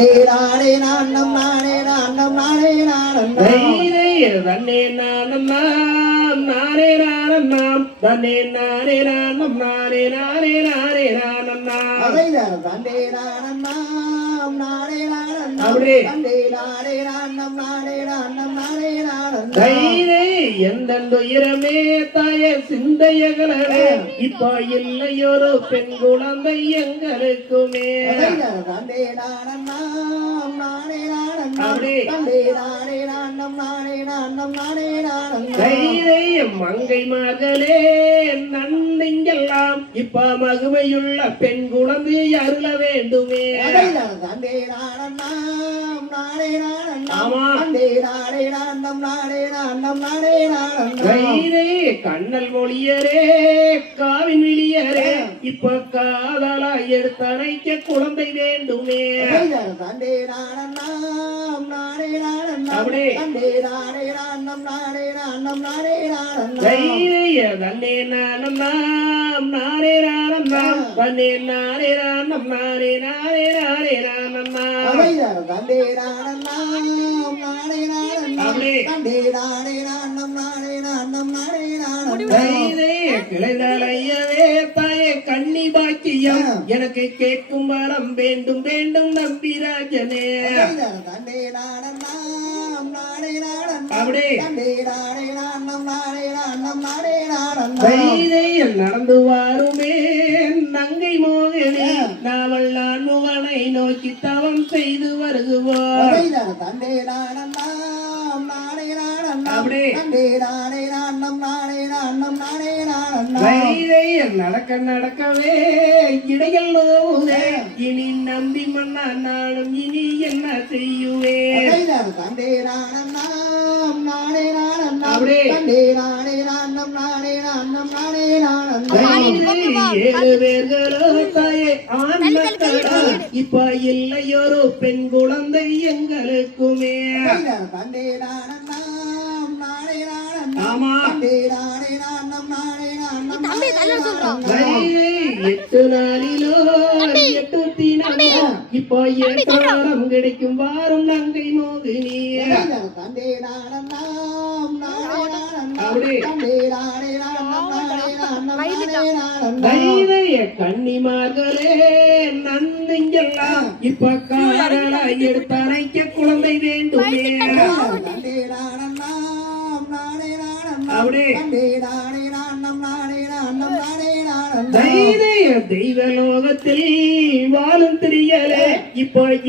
தண்டேராடே நானம் நானே நானம் நானே நானம் தன்னே நானம் நாம் நானே நானம் நாம் தன்னே நானே நானம் நானே நானே நானே நானம் நாம் அதைதான் தண்டேரானம் நாம் நானே நானம் அப்படியே தண்டேராடே நானம் நானே நானம் நானே நானம் தைரே எந்த துயரமே தாய சிந்தையகளே இப்ப இல்லையொரு பெண் குழந்தை எங்களுக்குமே தண்டேரானம் நாம் நானே நானம் அப்படியே தண்டேராடே நானம் நானே நானம் நானே நானம் தைரியம் மங்கை மகளே நன்றிங்கெல்லாம் இப்ப மகிமையுள்ள பெண் குழந்தை அருள வேண்டுமே கண்ணல் மொழியரே காவின் விழியரே இப்ப காதலா எடுத்தணைக்க குழந்தை வேண்டுமே அப்படியே தன்னே நானம் நாம் நானே நானம் நாம் தன்னே நானே நானம் நானே நானே நானே நானம் நாம் கிளைதலையவே தாயே கண்ணி பாக்கியம் எனக்கு கேட்கும் வரம் வேண்டும் வேண்டும் நம்பிராஜனே அப்படியே நடந்து வாருமே நங்கை மோகனே நாவல் நான் முகனை நோக்கி தவம் செய்து வருகுவோம் நடக்க நடக்கவே இடையில் நோவுதே இனி நம்பி மன்னா நானும் இனி என்ன செய்யுவேன் இப்ப இல்லையொரு பெண் குழந்தை எங்களுக்குமே ஆமா 8 நாளிலோ 8 தினம் இப்போ 8 வாரம் கிடைக்கும் வாரம் நங்கை மோகினி கன்னிமார்களே நன்றிங்கெல்லாம் இப்ப காரலா எடுத்தணைக்க குழந்தை வேண்டுமே தெய்வலோகத்தில் வாழும் தெரியலே இப்போ